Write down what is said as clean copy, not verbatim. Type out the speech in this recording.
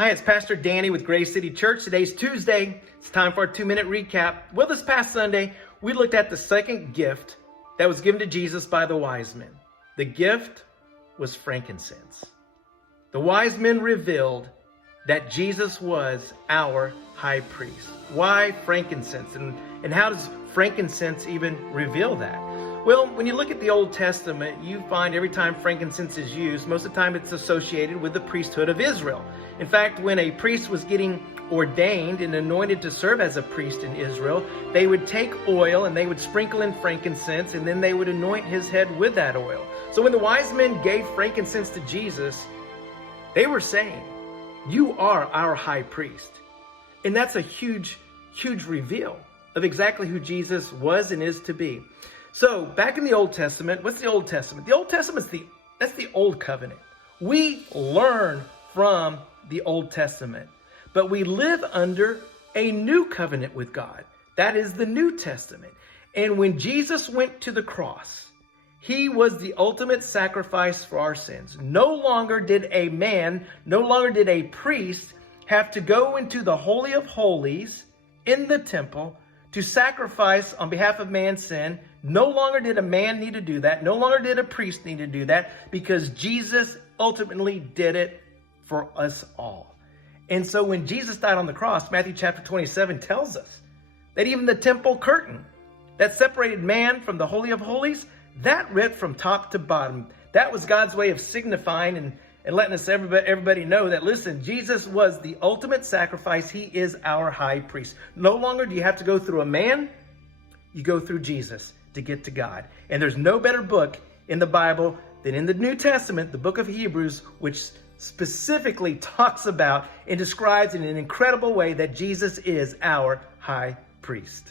Hi, it's Pastor Danny with Grace City Church. Today's Tuesday. It's time for our 2-minute recap. Well, this past Sunday, we looked at the second gift that was given to Jesus by the wise men. The gift was frankincense. The wise men revealed that Jesus was our high priest. Why frankincense? And how does frankincense even reveal that? Well, when you look at the Old Testament, you find every time frankincense is used, most of the time it's associated with the priesthood of Israel. In fact, when a priest was getting ordained and anointed to serve as a priest in Israel, they would take oil and they would sprinkle in frankincense, and then they would anoint his head with that oil. So when the wise men gave frankincense to Jesus, they were saying, "You are our high priest." And that's a huge, huge reveal of exactly who Jesus was and is to be. So back in the Old Testament, what's the Old Testament? The Old Testament that's the Old Covenant. We learn from the Old Testament, but we live under a new covenant with God. That is the New Testament. And when Jesus went to the cross, he was the ultimate sacrifice for our sins. No longer did a priest have to go into the Holy of Holies in the temple to sacrifice on behalf of man's sin. No longer did a man need to do that. No longer did a priest need to do that, because Jesus ultimately did it for us all. And so when Jesus died on the cross, Matthew chapter 27 tells us that even the temple curtain that separated man from the Holy of Holies, that ripped from top to bottom. That was God's way of signifying and letting us everybody know that, listen, Jesus was the ultimate sacrifice. He is our high priest. No longer do you have to go through a man. You go through Jesus to get to God. And there's no better book in the Bible than in the New Testament, the book of Hebrews, which specifically talks about and describes in an incredible way that Jesus is our high priest.